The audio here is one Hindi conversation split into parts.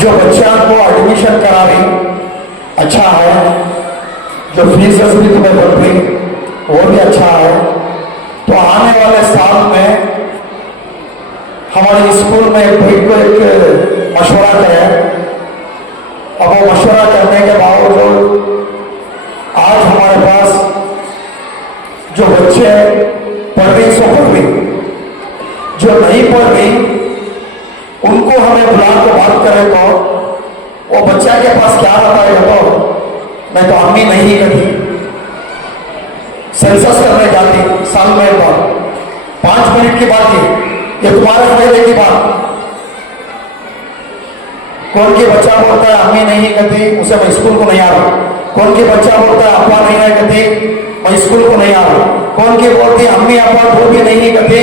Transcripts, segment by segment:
जो बच्चा को एडमिशन करा रही अच्छा है, जो फीस भी तुम्हें बढ़ रही वो भी अच्छा है। तो आने वाले साल में हमारे स्कूल में भाई को एक मशवरा करें। अब वो मशवरा करने के बावजूद आज हमारे पास जो बच्चे पढ़ रही सो पढ़ रही, जो नहीं पढ़ रही उनको हमें बुला के बात करें तो वो बच्चा के पास क्या बताएगा? तो मैं तो अम्मी नहीं करती, सेंसस करने जाती साल में एक बार, 5 मिनट की बात ये तुम्हारे फायदे की बात। कौन की बच्चा बोलता है अम्मी नहीं करती उसे मैं स्कूल को नहीं आ रहा। कौन की बच्चा बोलता है अप्पा नहीं करती मैं स्कूल को नहीं आ रहा। कौन की बोलती अम्मी अप्पा वो भी नहीं करती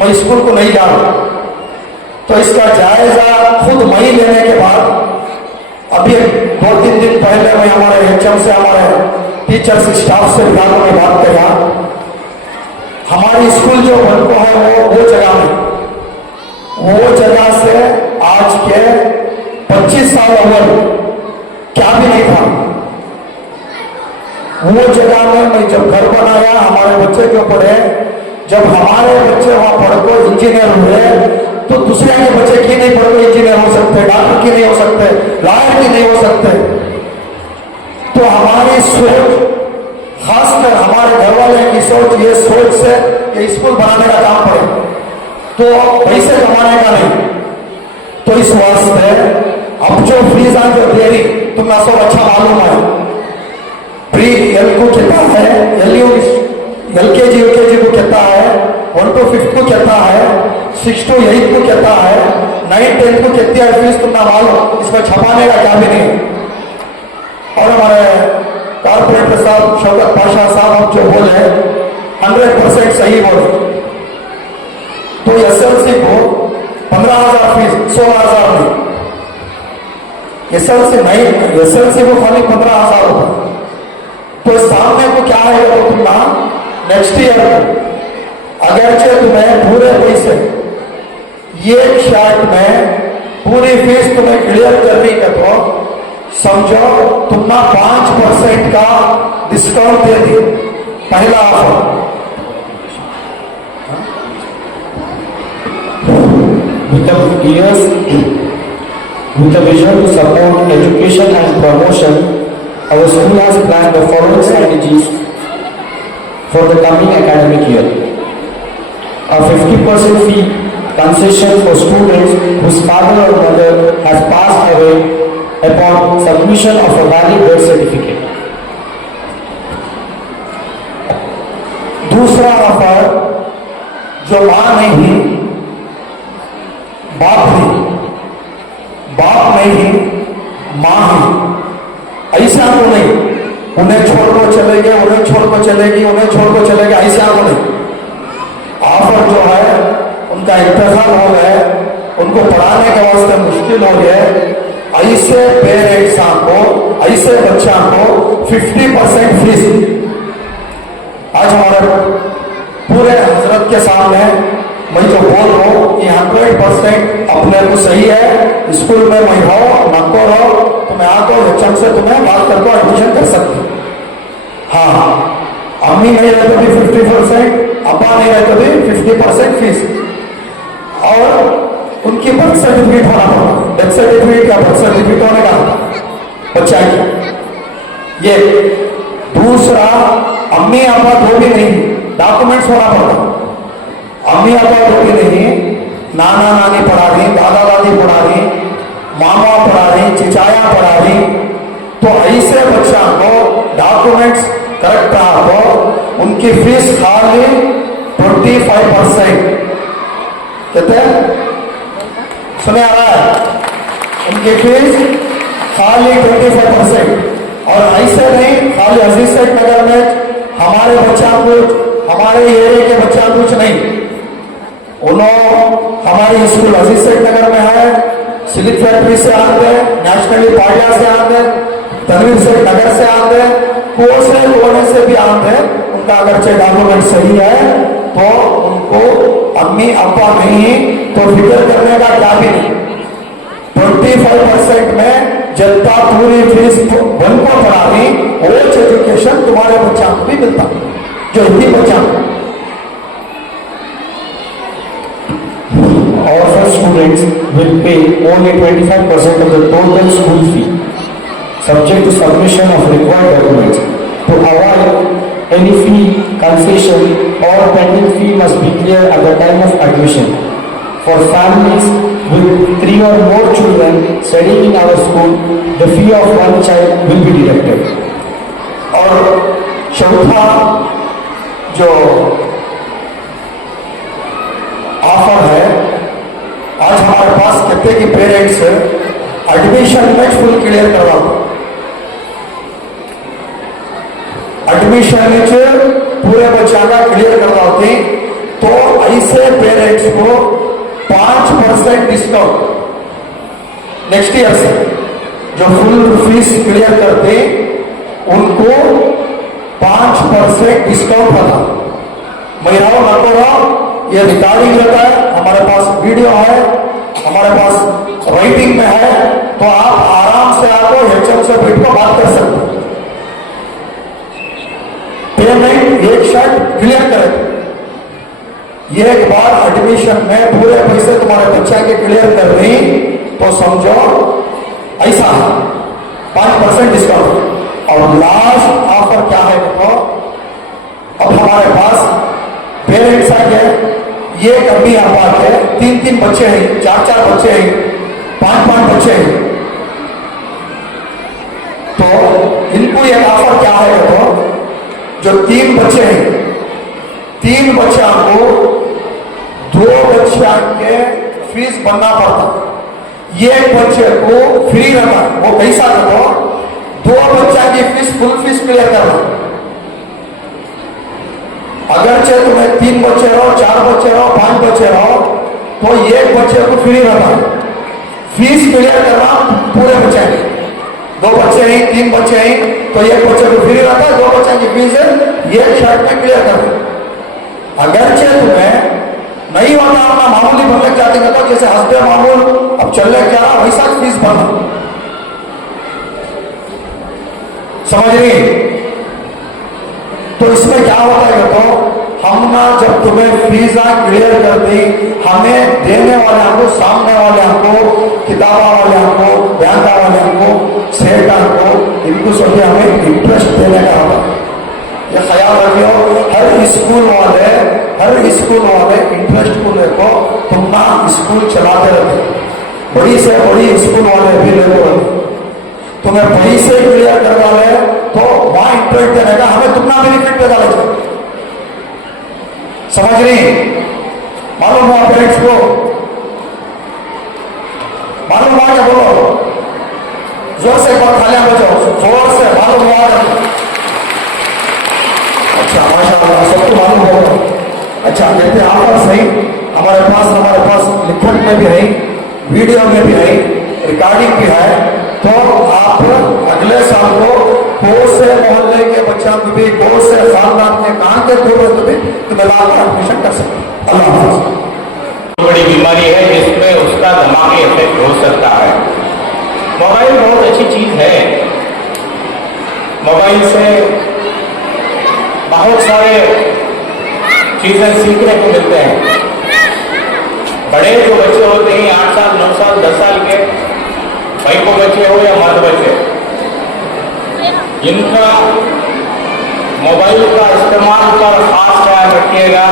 मैं स्कूल को नहीं जा रहा। तो इसका जायजा खुद मई लेने के बाद अभी 2-3 दिन पहले मैं हमारे एचएम से, हमारे टीचर्स स्टाफ से विभागों में बात किया। हमारी स्कूल जो बनको है वो जगह में, वो जगह से आज के 25 साल अव्वल क्या भी नहीं था। वो जगह में मैं जब घर बनाया हमारे बच्चे के ऊपर है, जब हमारे बच्चे वहां पढ़कर इंजीनियर हुए तो दूसरे के बच्चे की नहीं पढ़कर इंजीनियर हो सकते, डॉक्टर की नहीं हो सकते, लॉयर की नहीं हो सकते। तो हमारी सोच, खासकर हमारे घर वाले की सोच, ये सोच से कि स्कूल बनाने का काम पड़े तो पैसे कमाने का नहीं। तो इस वास्ते अब जो फीस आज जो दे रही तुम्हें सब अच्छा मालूम है। प्री एल को कहता है, एलकेजी यूकेजी को कहता है, 1 to 5 को कहता है, 6 to 8 को कहता है, 9 10 को कहती है फीस तुमने मालूम। इसमें छपाने का क्या भी नहीं। और हमारे कारपोरेटर साहब शौकत पाशा साहब जो बोले 100% सही बोले। तो एसएलसी को 15,000 फीस, 16,000 नहीं। एसएलसी नहीं, एसएलसी को खाली 15,000 रुपये। तो सामने को क्या है वो तुम्हारा नेक्स्ट ईयर अगरचे तुम्हें पूरे पैसे एक शॉट में पूरी फीस तुम्हें क्लियर करनी है तो समझो तुम्हारा 5% का डिस्काउंट दे दी। पहला offer with the vision to support education and promotion, our school has planned the following strategies for the coming academic year. A 50% fee concession for students whose father or mother has passed away upon submission of a valid birth certificate. दूसरा ऑफर, जो मां नहीं बाप नहीं, बाप नहीं मां है, ऐसा को नहीं उन्हें छोड़कर चले गए, उन्हें छोड़कर चलेगी, उन्हें छोड़कर चलेगा, ऐसा को नहीं। ऑफर जो है उनका इंतजार हो गया, उनको पढ़ाने के वास्ते मुश्किल हो गया, ऐसे पेरेंट्स को, ऐसे बच्चा को 50% फीस। आज हमारे पूरे हजरत के सामने मैं जो बोल रहा हूँ ये 100% अपने को सही है। स्कूल में मैं हो नको रहो, तुम्हें आको एचएम से तुम्हें बात करके एडमिशन कर सकते। हाँ, अम्मी नहीं रहते भी 50%, अब्बा नहीं रहते भी 50% फीस। और उनकी बर्थ सर्टिफिकेट होना पड़ा, डेथ सर्टिफिकेट या बर्थ सर्टिफिकेट होने का बच्चा की। ये दूसरा, अम्मी अब्बा दो भी नहीं, डॉक्यूमेंट्स होना पड़ता। अम्मी अब्बा दो भी नहीं, नाना नानी पढ़ा रही, दादा दादी पढ़ा रही, मामा पढ़ा रही, चिचाया पढ़ा रही। तो ऐसे बच्चा को डॉक्यूमेंट्स करेक्ट रहा तो उनकी फीस खाली 25%। कहते हैं सुने आ रहा है, उनकी फीस खाली 25%। और ऐसे नहीं खाली अजीज सेठ नगर में हमारे बच्चा कुछ, हमारे एरिया के बच्चा कुछ नहीं, उन्होंने हमारी स्कूल अजीज सेठ नगर में है, सिलिक फैक्ट्री से आते हैं, नेशनली पार्टिया से आते हैं, तनवीर सेठ नगर से आते हैं, कोने से भी आते हैं। उनका अगर चाहे डॉक्यूमेंट सही है तो उनको अम्मी अब्बा नहीं तो फिक्र करने का क्या भी नहीं। 25% जनता पूरी फीस बन को पढ़ानी वो एजुकेशन तुम्हारे बच्चा को भी मिलता जो हिंदी बच्चा। All such students will pay only 25% of the total school fee, subject to submission of required documents. To avoid any fee concession, all pending fee must be clear at the time of admission. For families with 3 or more children studying in our school, the fee of one child will be deducted. और चौथा जो ऑफर है, आज हमारे पास कितने की पेरेंट्स एडमिशन में फुल क्लियर करवाओ, एडमिशन में पूरे बच्चा का क्लियर करवाते तो ऐसे पेरेंट्स को 5% डिस्काउंट नेक्स्ट ईयर से जो फुल फीस क्लियर करते उनको 5% डिस्काउंट बना। मैं रहो नको रहो, ये रिकॉर्डिंग रहता है, हमारे पास वीडियो है, हमारे पास राइटिंग में है, तो आप आराम से आपको एचएम से बैठ कर बात कर सकते हैं। पेमेंट एक शर्ट क्लियर करें, ये एक बार एडमिशन में पूरे पैसे तुम्हारे बच्चा के क्लियर कर रही तो समझो ऐसा है 5% डिस्काउंट। और लास्ट ऑफर क्या है देखो, अब हमारे पास पेरेंट्स आ गए, ये कभी आप आते 3-3 बच्चे हैं, 4-4 बच्चे हैं, 5-5 बच्चे हैं, तो इनको एक ऑफर क्या है देखो, जो 3 बच्चे हैं 3 बच्चा को 2 बच्चा के फीस भरना पड़ता, एक बच्चे को फ्री रहता। वो कैसा देखो, 2 बच्चा की फीस फुल फीस क्लियर करना, अगरचे तुम्हें 3 बच्चे रहो, 4 बच्चे रहो, 5 बच्चे रहो, तो एक बच्चे को फ्री रहता, फीस क्लियर करना पूरे बच्चे की। 2 बच्चे हैं, 3 बच्चे हैं, तो एक बच्चे को फ्री रहता है, 2 बच्चे की फीस एक शर्ट में क्लियर करना। अगरचे तुम्हें नहीं होता अपना मामूली भरने जाते तो जैसे हंसते मामूल अब चलने क्या वैसा फीस भरना, समझ रही। तो इसमें क्या होता है तो हम ना जब तुम्हें फीसा क्लियर कर दी, हमें देने वाले हमको, सामने वाले हमको, किताबा वाले हमको, बैंक वाले हमको, सेठ हमको, इनको सभी हमें इंटरेस्ट देने का होता। ये ख्याल रखियो, हर स्कूल वाले इंटरेस्ट को देखो, तुम ना स्कूल चलाते रहते, बड़ी से बड़ी स्कूल वाले भी लेते रहते, तुम्हें बड़ी से क्लियर करवा ले तो वहां इंटरेस्ट देने का हमें तुमना बेनिफिट दे डाले, समझ रही। मालूम हुआ पेरेंट्स को, मालूम हुआ क्या, बोलो जोर से, एक बार खालियां बजाओ जोर से, मालूम हुआ। अच्छा माशाल्लाह, सबको मालूम होगा। अच्छा कहते हैं आप सही, हमारे पास लिखन में भी है, वीडियो में भी है, रिकॉर्डिंग भी है, तो आप अगले साल को बहुत से मोहल्ले के बच्चा को भी, बहुत से खानदान के कहां के जरूरत भी तुम्हें लाकर एडमिशन कर सकते। अल्लाह हाफ़िज़। बड़ी बीमारी है जिसमें उसका दिमागी इफेक्ट हो सकता है। मोबाइल बहुत अच्छी चीज है, मोबाइल से बहुत सारे चीजें सीखने को मिलते हैं। बड़े जो बच्चे होते हैं 8 साल 9 साल 10 साल के, भाई को बच्चे हो या मर्द बच्चे, इनका मोबाइल का इस्तेमाल पर खास ख्याल रखिएगा।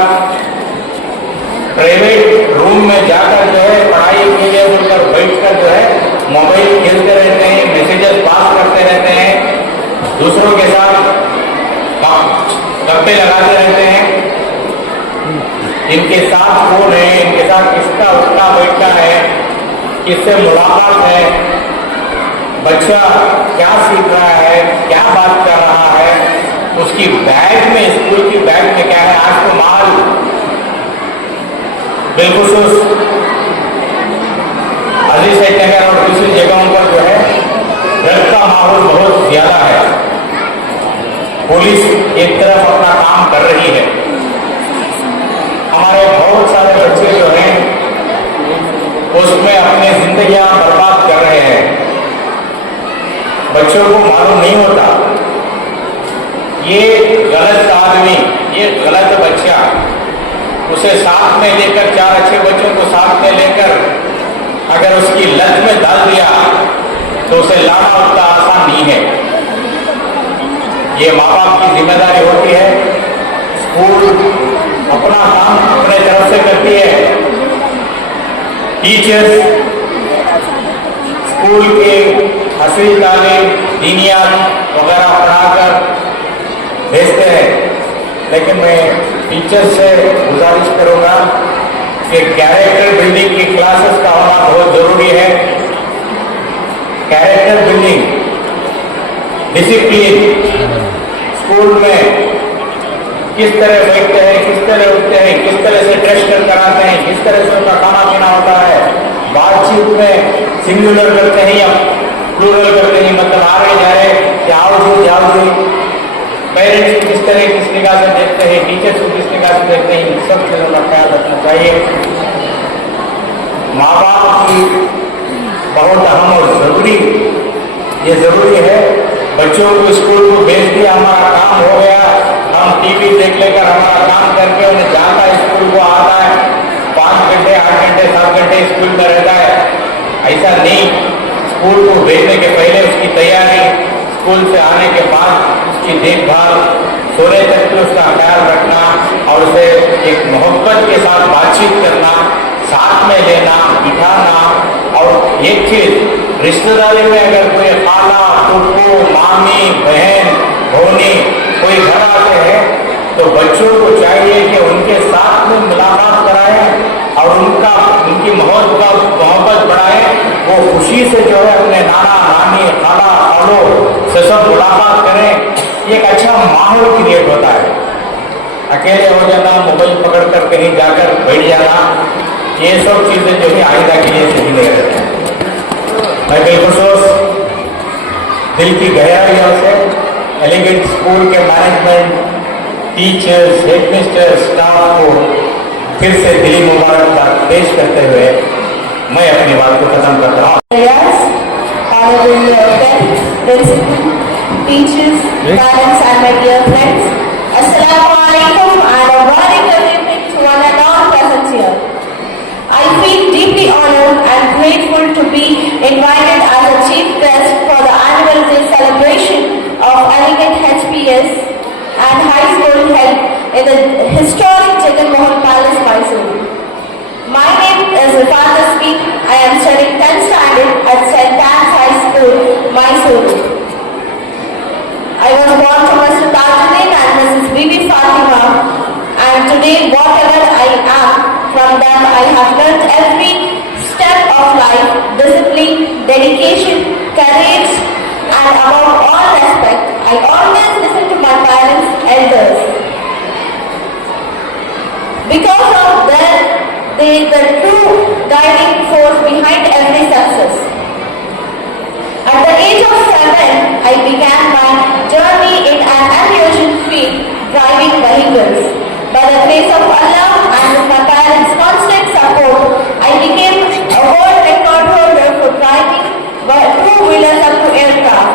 प्राइवेट रूम में जाकर जो है पढ़ाई के लिए बोलकर बैठकर जो है मोबाइल खेलते रहते हैं, मैसेजेस पास करते रहते हैं, दूसरों के साथ गप्पे लगाते रहते हैं। इनके साथ कौन है, इनके साथ किसका उठना बैठना है, किससे मुलाकात है, बच्चा क्या सीख रहा है, क्या बात कर रहा है, उसकी बैग में, स्कूल की बैग में क्या है। आज तो माल बिलखुसूस अजीज नगर और दूसरी जगहों पर जो है ड्रग का माहौल बहुत ज्यादा है। पुलिस एक तरफ अपना काम कर रही है, हमारे बहुत सारे बच्चे जो हैं उसमें अपनी जिंदगियां बर्बाद कर रहे हैं। बच्चों को मालूम नहीं होता। ये गलत आदमी, ये गलत बच्चा, उसे साथ में लेकर, 4 अच्छे बच्चों को साथ में लेकर अगर उसकी लत में डाल दिया तो उसे लाना उतना आसान नहीं है। ये माँ बाप की जिम्मेदारी होती है। स्कूल अपना काम अपने तरफ से करती है। टीचर्स स्कूल के असली तालीम, दीनियात वगैरह पढ़ाकर भेजते हैं, लेकिन मैं टीचर से गुजारिश करूंगा कि कैरेक्टर बिल्डिंग की क्लासेस का होना बहुत जरूरी है। कैरेक्टर बिल्डिंग, डिसिप्लिन, स्कूल में किस तरह बैठते हैं, किस तरह उठते हैं, किस तरह से ड्रेस कराते हैं, किस तरह से उनका खाना पीना होता है, बातचीत में सिंगुलर करते हैं या प्लूरल करते हैं, मतलब आ रहे जा रहे, जाओ जी। पेरेंट्स किस तरह किस निगाह से देखते हैं, टीचर्स को किस निगाह से देखते हैं, इन सब चीजों का ख्याल रखना चाहिए। माँ बाप की बहुत अहम और जरूरी, ये जरूरी है। बच्चों को स्कूल को भेज दिया, हमारा काम हो गया, हम टीवी देख लेकर हमारा काम करके उन्हें जाता है, स्कूल को आता है, 5 घंटे 8 घंटे 7 घंटे स्कूल में रहता है। ऐसा नहीं, स्कूल को भेजने के पहले उसकी तैयारी, स्कूल से आने के बाद उसकी देखभाल, सोने तक भी उसका ख्याल रखना और उसे एक मोहब्बत के साथ बातचीत करना, साथ में लेना, बिठाना। और एक चीज, रिश्तेदारी में अगर कोई खाला, फूफू, मामी, बहन, भौनी कोई घर आते हैं तो बच्चों को चाहिए कि उनके साथ में मुलाकात कराएं और उनकी मोहब्बत बढ़ाएं। वो खुशी से जो है अपने नाना नानी, खाला, खालो से सब मुलाकात करें। एक अच्छा माहौल क्रिएट होता है। अकेले हो जाना, मोबाइल पकड़कर कहीं जाकर बैठ जाना, ये सब चीजें जो है आइंदा के लिए सही नहीं रहती। मैं बिलखुसूस दिल की गहराइयों से एलिगेंट स्कूल के मैनेजमेंट, टीचर्स, हेडमिस्टर, स्टाफ को फिर से दिली मुबारकबाद पेश करते हुए मैं अपनी बात को खत्म करता हूँ। Teachers, parents and my dear friends, Assalamu alaikum and a very good evening to one and all present here. I feel deeply honored and grateful to be invited as a chief guest for the annual day celebration of Elegant HPS and High School held in the historic Jagan Mohan Palace, Mysore. My name is Rifat Asmi. I am studying 10th standard at St. Anne's High School, Mysore. I was born to Mr. Tajuddin and Mrs. Bibi Fatima, and today whatever I am, from them I have learned every step of life, discipline, dedication, courage, and above all respect, I always listen to my parents, elders. Because of them, they the true guiding force behind every success. At the age of 7, I began my journey in an unusual field, driving vehicles. By the grace of Allah and with my parents' constant support, I became a world record holder for driving two-wheelers up to aircraft.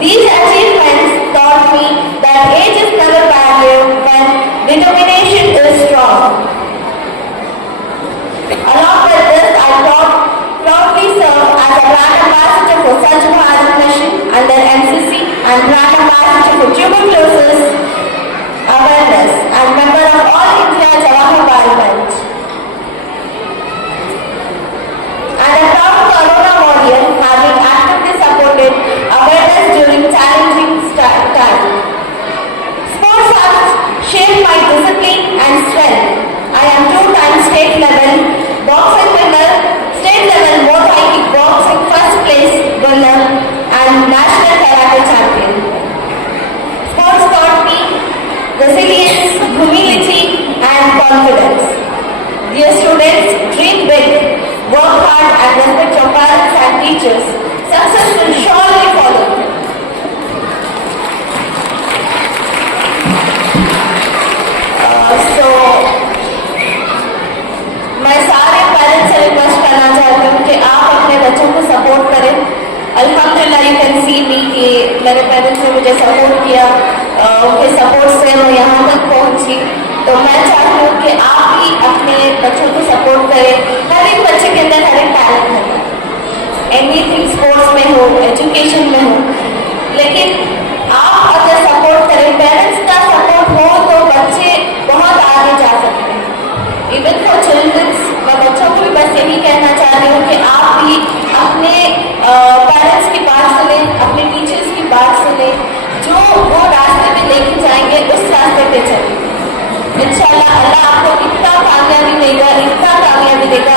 These achievements taught me that age is never a barrier when determination is strong. Along with this, I proudly serve as a brand ambassador for Swachh Bharat Mission under NCC and brand ambassador for tuberculosis awareness and member of All India Jawahar Parliament. And a proud Corona warrior, having actively supported awareness during challenging time. Sports have shaped my discipline and strength, किया, उनके सपोर्ट से मैं यहाँ तक पहुँची। तो मैं चाहती हूँ कि आप भी अपने बच्चों को सपोर्ट करें। हर एक बच्चे के अंदर हर एक टैलेंट है, एनीथिंग, स्पोर्ट्स में हो, एजुकेशन में हो, लेकिन आप अगर सपोर्ट करें, पेरेंट्स का सपोर्ट हो, तो बच्चे बहुत आगे जा सकते हैं। इवन फॉर चिल्ड्रंस, मैं बच्चों को भी बस यही कहना चाह रही हूँ कि आप भी अपने पेरेंट्स की बात सुने, अपने टीचर्स की बात सुने, जो वो रास्ते में लेके जाएंगे उस रास्ते पे चलें। इंशाल्लाह अल्लाह आपको इतना कामयाबी देगा, इतना कामयाबी देगा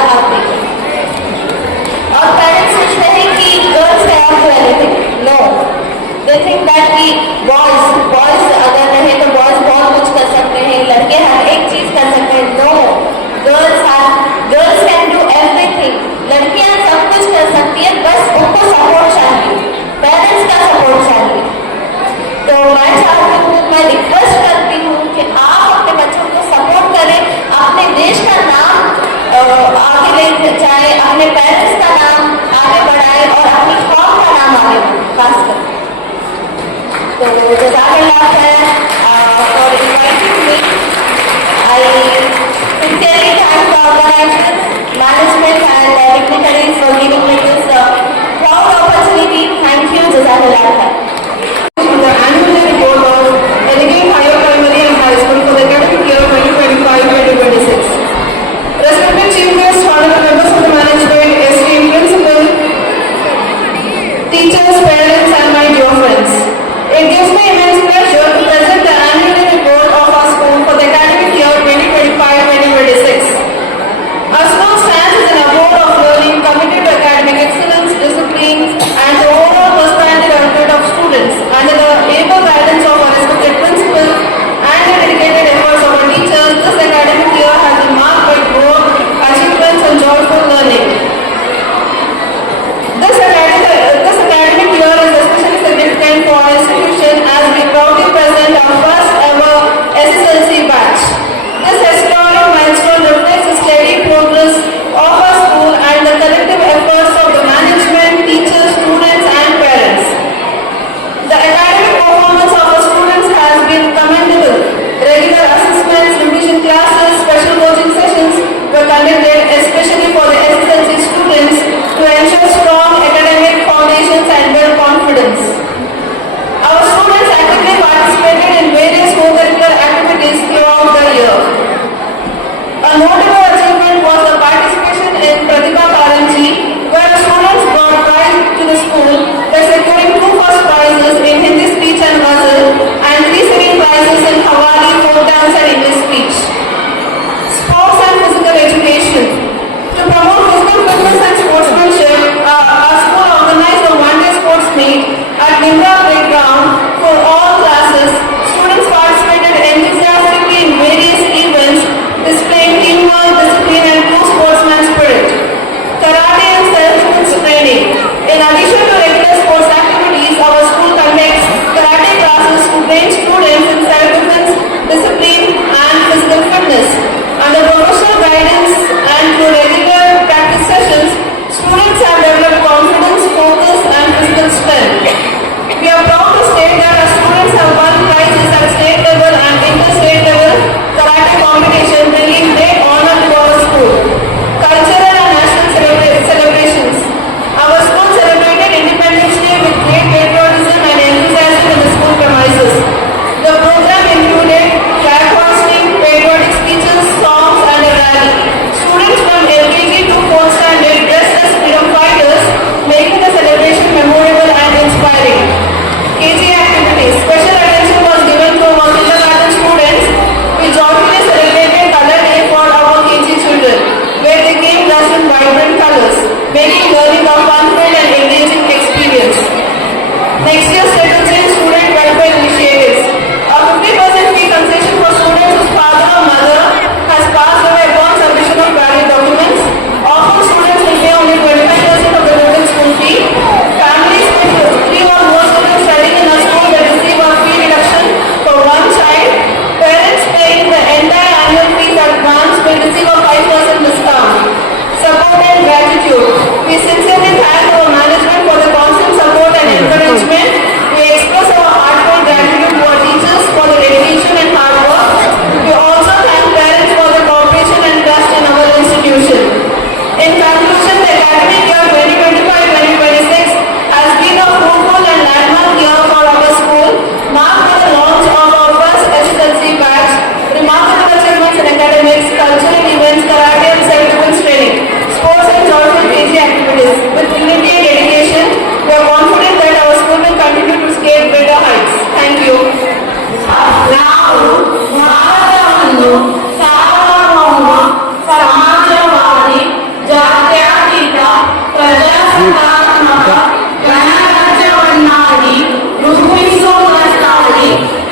ಗಣರಾಜ್ಯವನ್ನಾಗಿ ರೂಪಿಸುವುದಕ್ಕಾಗಿ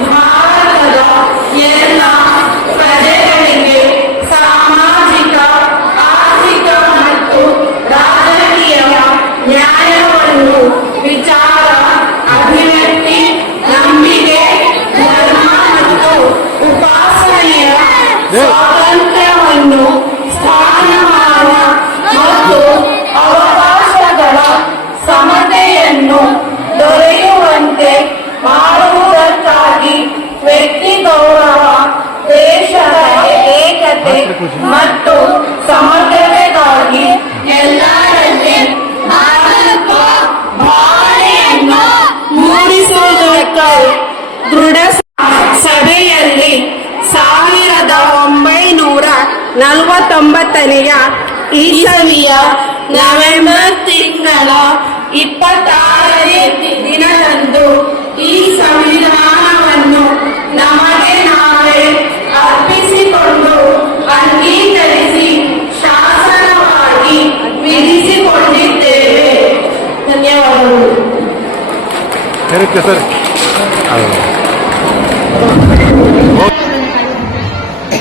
ಭಾರತದ ಎಲ್ಲ ಪ್ರಜೆಗಳಿಗೆ ಸಾಮಾಜಿಕ, ಆರ್ಥಿಕ ಮತ್ತು ರಾಜಕೀಯ ನ್ಯಾಯವನ್ನು ವಿಚಾರ, ಅಭಿವ್ಯಕ್ತಿ, ನಂಬಿಕೆ, ಧರ್ಮ ಮತ್ತು ಉಪಾಸನೆಯ ಸ್ವಾತಂತ್ರ್ಯವನ್ನು, ಸ್ಥಾನಮಾನ ಮತ್ತು ಅವಕಾಶಗಳ ಸಮತೆಯನ್ನು ದೊರೆಯುವಂತೆ ಮಾಡುವುದಕ್ಕಾಗಿ ವ್ಯಕ್ತಿ ಗೌರವ, ದೇಶದ ಏಕತೆ ಮತ್ತು ಸಮಗ್ರತೆಗಾಗಿ ಎಲ್ಲರಲ್ಲಿ ಭಾರತ ಭಾವನೆಯನ್ನು ಮೂಡಿಸುವುದಕ್ಕಾಗಿ ದೃಢ ಸಭೆಯಲ್ಲಿ 1949ನೆಯ ಇಸವಿಯ ನವೆಂಬರ್ ತಿಂಗಳ 26ನೇ ದಿನದಂದು ಈ ಸಂವಿಧಾನವನ್ನು ನಮಗೆ ನಾವೇ ಅರ್ಪಿಸಿಕೊಂಡು ಅಂಗೀಕರಿಸಿ ಶಾಸನವಾಗಿ ವಿಧಿಸಿಕೊಂಡಿದ್ದೇವೆ. ಧನ್ಯವಾದಗಳು.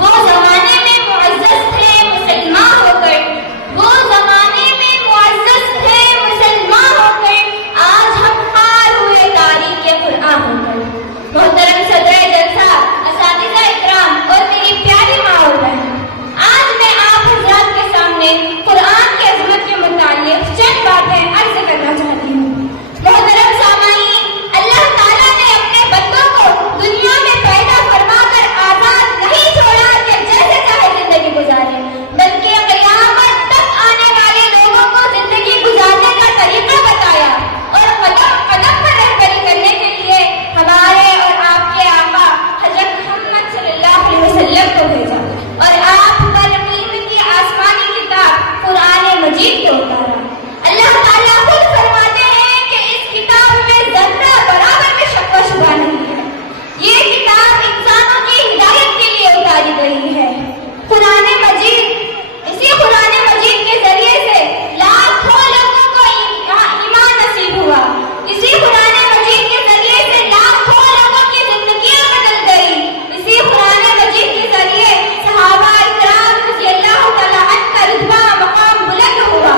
वो जमाने में मुअज़्ज़ज़ थे मुसलमान होकर, वो जमाने में मुअज़्ज़ज़ थे मुसलमान होकर, आज हम हार हुए तारीख कुरान होकर. मोहतरम सदर जलसा, असातिज़ा इकराम और मेरी प्यारी माँ और बहन, आज मैं आप हज़रात के सामने कुरान की अज़मत के मुताल्लिक़ चंद बातें अर्ज़ करना चाहती हूँ. मोहतरम सामाईन, अल्लाह ताला ने अपने बंदों को दुनिया में पैदा फरमाकर आजाद नहीं छोड़ा कि जैसे चाहे जिंदगी गुजारे, बल्कि क़यामत तक आने वाले लोगों को जिंदगी गुजारने का तरीका बताया और कदम कदम पर रहबरी करने के लिए हमारे और आपके आका हज़रत मोहम्मद सल्लल्लाहु अलैहि वसल्लम को भेजा और आप पर क़ीमत की आसमानी किताब कुरान मजीद को उतारा. अल्लाह ताला खुद फरमाते हैं कि इस किताब में ज़र्रा बराबर में शक व शुबा नहीं है. ये किताब इंसानों की हिदायत के लिए उतारी गई है. कुरान मजीद, इसी कुरान मजीद के जरिए से लाखों लोगों को ईमान नसीब हुआ. इसी कुरान मजीद के जरिए से लाखों लोगों की जिंदगियां बदल गई. इसी कुरान मजीद के जरिए सहाबा इकराम रज़ियल्लाहु तआला अन्हु का रुतबा मकाम बुलंद हुआ.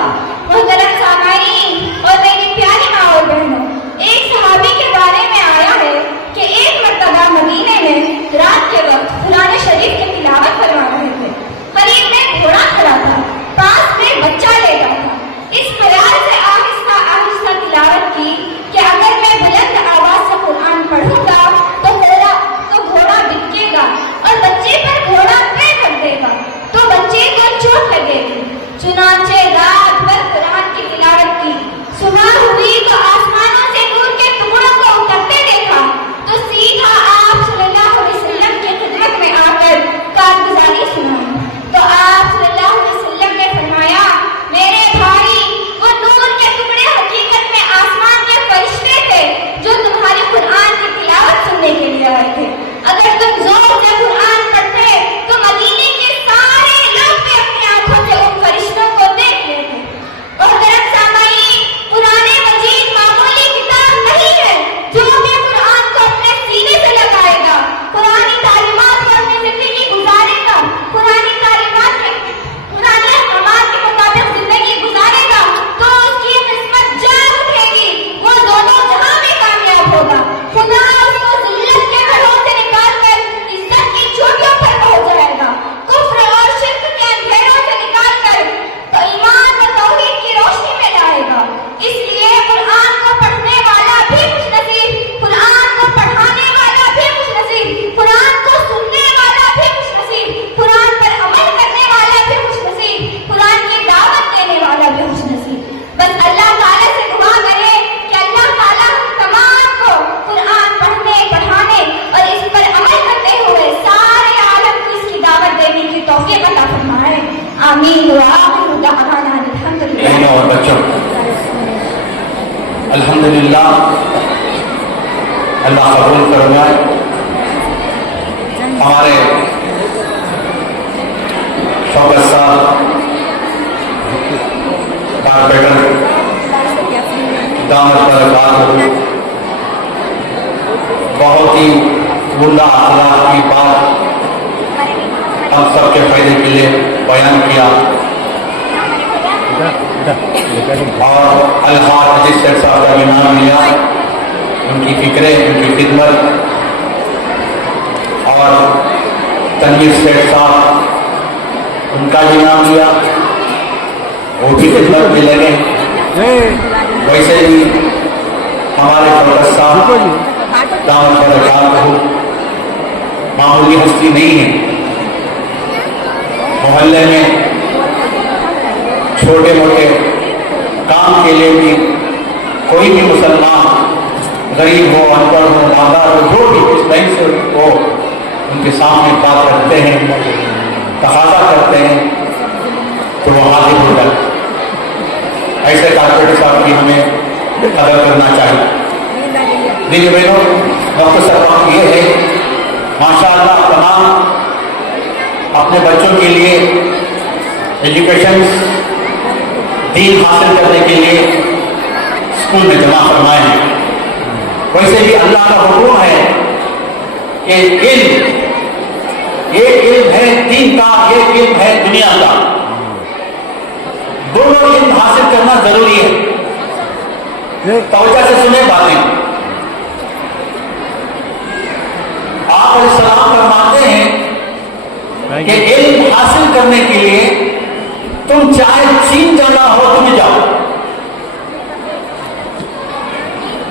आमीन व आखिरु दअवाना अल्हम्दुलिल्लाह। बहनों और बच्चों, अल्हम्दुलिल्लाह, अल्लाह कबूल फरमाए। हमारे शौकत साहब कारपेंटर दामद बरकत बहुत ही उम्दा अखलाक की बात हम सबके फायदे के लिए बयान किया और अल्हाज अजीज शेख साहब का इनाम लिया। उनकी फिक्रें, उनकी खिदमत और तनवीर शेख साहब उनका इनाम लिया, वो भी खिदमत में लगे। वैसे ही हमारे शौकत साहब दामद बरकत मामूली हस्ती नहीं है। मोहल्ले में छोटे मोटे काम के लिए भी कोई भी मुसलमान गरीब हो, अनपढ़ हो, मालदार हो, जो भी इस लाइन से वो उनके सामने बात रखते हैं, तकाजा करते हैं, तो वो हाजिर हो जाते। ऐसे कारपेंटर साहब की हमें कदर करना चाहिए। दीदी बहनों, मुख्तसर वक्त ये है, माशाअल्लाह तमाम अपने बच्चों के लिए एजुकेशन दीन हासिल करने के लिए स्कूल में जमा फरमाए हैं। वैसे भी अल्लाह का हुक्म है कि एक इल्म है दीन का, एक इल्म है दुनिया का। दोनों इल्म हासिल करना जरूरी है। तवज्जो से सुने बातें। आप सलाम फरमाते हैं कि इल्म हासिल करने के लिए तुम चाहे चीन जाना हो तुम जाओ,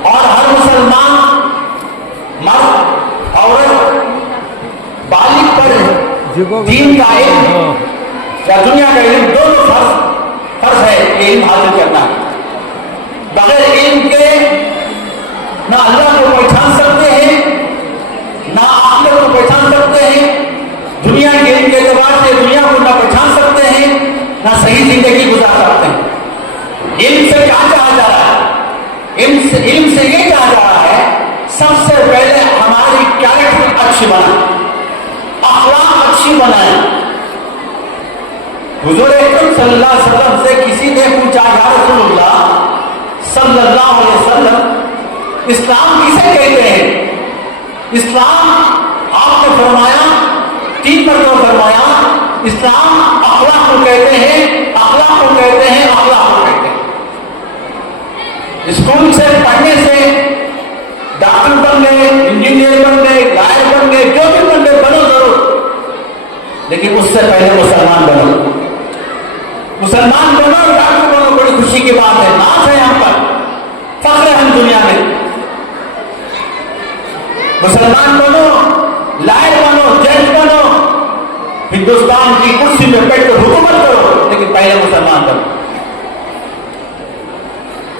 और हर मुसलमान मर्द औरत बालिग पर दीन का इल्म या दुनिया का इल्म दोनों फर्ज है इल्म हासिल करना। बगैर इल्म के ना अल्लाह को पहचान सकते हैं, ना आखिरत को पहचान सकते हैं। दुनिया के इल्म के एतबार से दुनिया को ना पहचान सकते हैं, ना सही जिंदगी गुजार सकते हैं। इल्म से क्या चाहा जा रहा है? इल्म से ये कहा जा रहा है, सबसे पहले हमारी कैरेक्टर अच्छी बनाए, अखलाक अच्छी बनाए। हुजूर अकरम सल्लल्लाहु अलैहि वसल्लम से किसी ने पूछा, या रसूलुल्लाह सल्लल्लाहु अलैहि वसल्लम, इस्लाम किसे कहते हैं? इस्लाम आपने फरमाया, 3 मरतबा फरमाया, इस्लाम अखलाक को कहते हैं, अखलाक को कहते हैं, अखलाक को कहते हैं। स्कूल से पढ़ने से डॉक्टर बन गए, इंजीनियर बन गए, लॉयर बन गए, जो भी बन गए, बनो जरूर, लेकिन उससे पहले मुसलमान बनो। मुसलमान बनो, डॉक्टर बनो, बड़ी खुशी की बात है, नाज है हम पर, फख्र है हम दुनिया में। मुसलमान बनो, लॉयर बनो, जज बनो, हिंदुस्तान की कुर्सी में बैठ कर हुकूमत करो, लेकिन पहले मुसलमान बनो।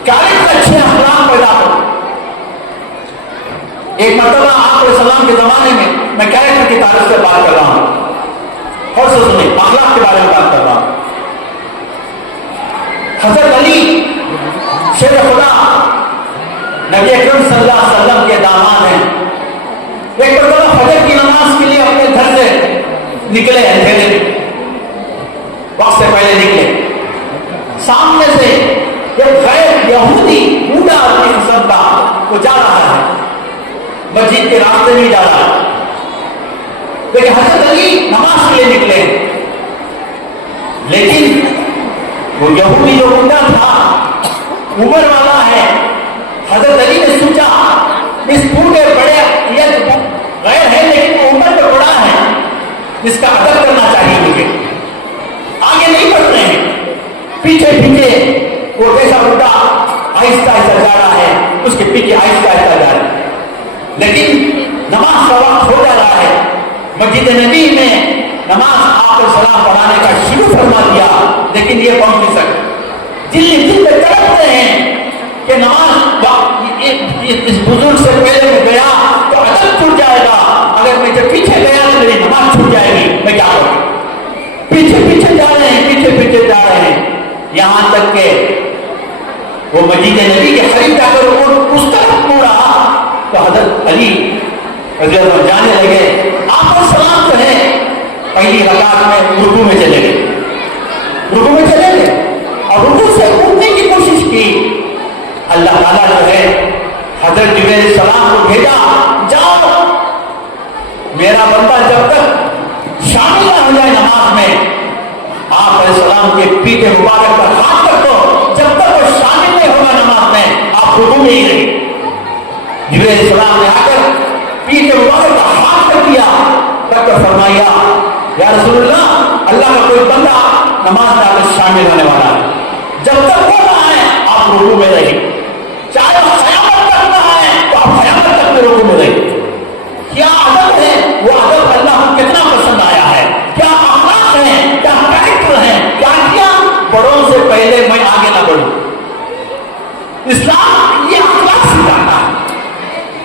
कैरेक्टर अच्छे अखलाक पैदा करो। एक मरतबा आपको सलाम के जमाने में मैं कैरेक्टर की तारीफ से बात कर रहा हूं, और से सुनिए, अखलाक के बारे में बात कर रहा हूं। हजरत अली शेर खुदा नबी अकरम सल्लल्लाहु अलैहि वसल्लम के दामाद हैं। एक मरतबा फजर की नमाज के लिए अपने घर से निकले, अंधेरे वक्त से पहले निकले। सामने से एक गैर यहूदी बूढ़ा आदमी किस्म का वो जा रहा है, मस्जिद के रास्ते में जा रहा है। लेकिन हजरत अली नमाज के लिए निकले, लेकिन वो यहूदी जो बूढ़ा था उम्र वाला है। हजरत अली ने सोचा, इस बूढ़े बड़े ये गैर है लेकिन वो उम्र में बड़ा है, इसका अदब करना चाहिए मुझे। आगे नहीं बढ़ रहे हैं, पीछे पीछे वो जैसा बूढ़ा आहिस्ता आहिस्ता जा रहा है, उसके पीछे आहिस्ता आहिस्ता जा रहा है। लेकिन नमाज का वक्त हो जा रहा है। मस्जिद नबी में नमाज आपको सलाम पढ़ाने का शुरू फरमा दिया, लेकिन ये पहुंच नहीं सकते। दिल में तड़पते हैं कि नमाज इस बुजुर्ग से पहले मैं गया तो अदब छूट जाएगा, अगर मैं जब पीछे गया तो मेरी नमाज छूट जाएगी, मैं क्या करूं? पीछे पीछे जा रहे हैं, यहाँ तक के वो मस्जिद नबी के करीब जाकर उस तरफ मुड़ा तो हजरत अली रज़ी अल्लाह अन्हु जाने लगे। आप सलाम जो है पहली रकात में रुकू में चले गए, रुकू में चले गए और रुकू से उठने की कोशिश की। अल्लाह ताला जो है हजरत जिब्रील सलाम को भेजा, जाओ मेरा बंदा जब तक शामिल ना हो जाए नमाज में, आप सलाम के पीछे मुबारक पर हाथ रख दो, जब तक वो शामिल नहीं होगा नमाज में आप रुकू में ही रहे। जिब्रील सलाम ने आकर पीछे मुबारक का हाथ कर दिया, रखकर फरमाया या रसूलुल्लाह, अल्लाह का कोई बंदा नमाज में आकर शामिल होने वाला है, जब तक हो रहा है आप रुकू में रहिए, चाहे वो क़यामत तक रहा है तो आप क़यामत तक में रुकू में रहिए। क्या अदब है, वो अदब अल्लाह को कितना पसंद आया है, क्या अखलाक है, क्या कैरेक्टर है, क्या किया बड़ों से पहले मैं आगे ना बढ़ूं। इस्लाम ये अखलाक सिखाता है।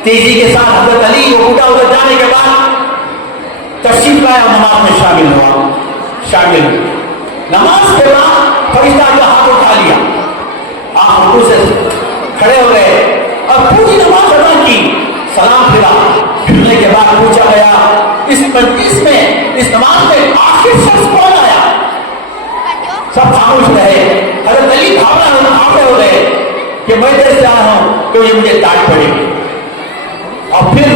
तेजी के साथ हजरत अली वो बूढ़ा उधर जाने के बाद तशरीफ लाया, नमाज में शामिल हुआ, शामिल नमाज के बाद फरिश्ता का हाथ उठा लिया, आप रुकू से खड़े हो गए और पूरी नमाज अदा की, सलाम फिरा, फिरने के बाद पूछा गया इस मजलिस में, इस नमाज में आखिर शख्स कौन आया? सब खामोश रहे। हजरत अली घबराए हो गए कि मैं देर से आया हूं तो ये मुझे डांट पड़ेगी, और फिर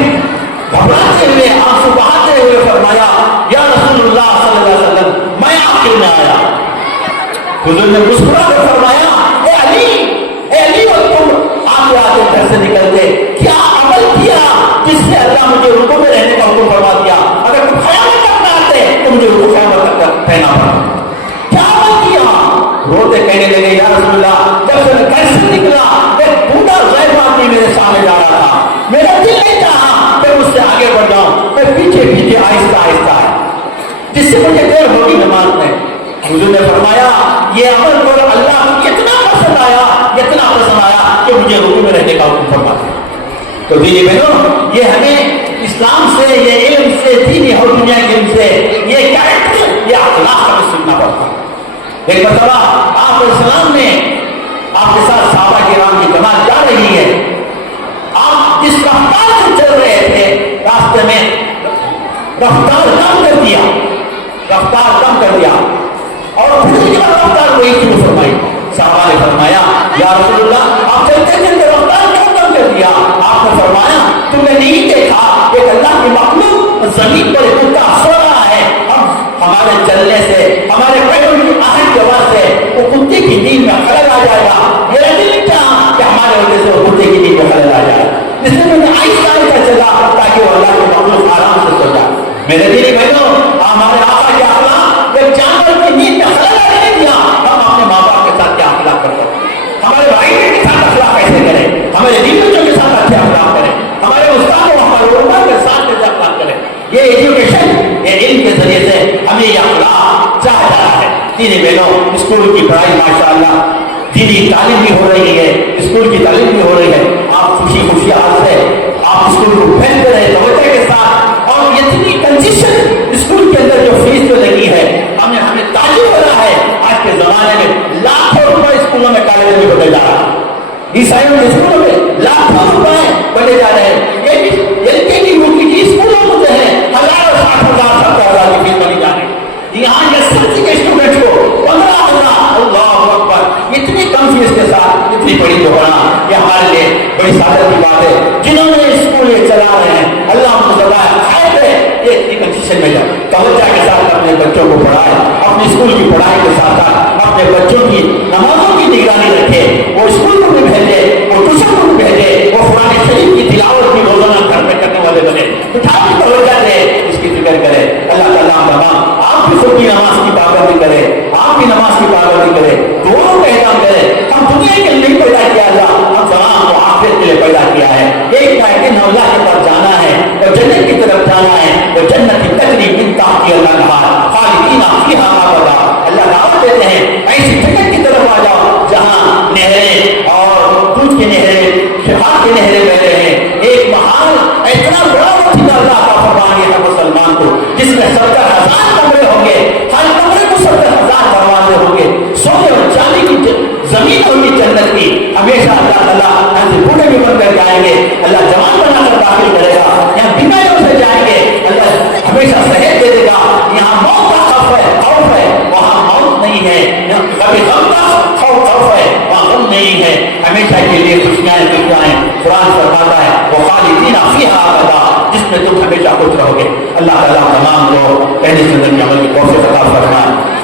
घबराते हुए आंसू बहाते हुए फरमाया या रसूलुल्लाह सल्लल्लाहु अलैहि वसल्लम, मैं आखिर में आया। हुजूर ने मुस्कुरा कर फरमाया ए अली, और तुम आते आते घर से निकलते क्या अमल किया जिससे अल्लाह मुझे रुकू में रहने का हुक्म फरमा दिया? अगर तुम क़यामत तक न आते तो मुझे रुकू क़यामत तक रहना पड़ा। क्या अमल किया? रोते कहने लगे या रसूलुल्लाह, जब से घर से निकला एक बूढ़ा ग़ैब आदमी मेरे सामने जा रहा था, मेरा दिल नहीं चाहा मैं उससे आगे बढ़ जाऊं, मैं पीछे पीछे आहिस्ता आहिस्ता जिससे मुझे देर होगी नमाज में। हुजूर ने फरमाया ये अमल को अल्लाह को कितना पसंद आया, इतना पसंद आया कि मुझे रुकू में रहने का हुक्म फरमा दिया। तो दीदी बहनों, ये हमें इस्लाम से, ये इल्म से, दीनी और दुनिया के इल्म से ये कैरेक्टर, ये अखलाक हमें सुनना पड़ता है। एक मरतबा आप इस्लाम में आपके साथ सहाबा किराम की जमात जा रही है, आप जिस रफ्तार से चल रहे थे रास्ते में रफ्तार कम कर दिया, रफ्तार कम कर दिया और फिर रफ्तार वही शुरू फरमाई। सहाबा ने फरमाया या रसूलुल्लाह, आप चलते चलते रफ्तार क्यों कम कर दिया? आपने फरमाया तुमने नहीं देखा एक अल्लाह की मखलूक जमीन पर कुत्ता सो रहा है, हम हमारे चलने से, हमारे पैरों की आहट की आवाज से वो कुत्ते की नींद में खलल आ जाएगा। मेरा दिल नहीं चाहा कि हमारे वजह से वो कुत्ते की नींद में खलल आ जाए, इसलिए मैंने आहिस्ता आहिस्ता चला ताकि वो अल्लाह की मखलूक आराम से सो जाए। मेरे दिली बहनों, हमारे आका के अखलाक एक जानवर की नींद में खलल नहीं दिया। हम अपने माँ बाप के साथ क्या अखलाक करते हैं, हमारे भाई के साथ अखलाक कैसे करें, हमारे बीवी बच्चों के साथ अच्छे अखलाक करें, हमारे उस्ताद और हमारे उलमा के साथ कैसे अखलाक करें। ये एजुकेशन, ये इल्म के जरिए से हमें ये अखलाक चाह रहा है। दीदी बहनों, स्कूल की पढ़ाई माशाअल्लाह, दीनी तालीम भी हो रही है, स्कूल की तालीम भी हो रही है। आप खुशी खुशी हाथ से आप स्कूल को फैलते रहे तवज्जो के साथ, और इतनी कंजेशन स्कूल के अंदर जो फीस जो लगी है, हमें ताजुब हो रहा है। आज के जमाने में लाखों रुपए स्कूलों में कॉलेज में बदले जा रहा है, ईसाइयों के स्कूलों में लाखों रुपए बदले जा रहे हैं। एलकेजी यूकेजी स्कूलों में जो है हजारों 60,000 70,000 की फीस बनी जा रही है। यहाँ एसएससी के स्टूडेंट को 15,000, अल्लाहू अकबर, इतनी कम फीस के साथ इतनी बड़ी दोहरा, ये हमारे लिए बड़ी सादत की बात है। जिन्होंने स्कूल ये चला रहे हैं, अल्लाह उनको सदाए खैर दे, ये इतनी कंडीशन में जाए तवज्जो के साथ अपने बच्चों को पढ़ाए, अपनी स्कूल की पढ़ाई के साथ साथ अपने बच्चों की नमाजों की निगरानी रखे, वो स्कूल को भी भेजे, वो ट्यूशन को भी भेजे, वो कुरान शरीफ की तिलावत भी रोजाना घर में करने वाले बने, उठा भी तवज्जो दे, इसकी फिक्र करे। अल्लाह ताला तमाम आप भी सबकी नमाज की पाबंदी करे, आप भी नमाज की पाबंदी करे, दोनों का एहतराम करे। हम दुनिया के लिए पैदा किया अल्लाह, हम तमाम को आखिरत के लिए पैदा किया है। एक दिन अल्लाह के पास जाना है और जन्नत की तरफ जाना है, और जन्नत की तकरीब मिन ताहतिहा अल-अनहार खालिदीना फीहा अबदा। अल्लाह फरमाता है वो खालिदीना फीहा अबदा, जिसमें तुम हमेशा खुश रहोगे। अल्लाह ताला तमाम को पहले सुन्नत के अमल की तौफीक अता फरमाए।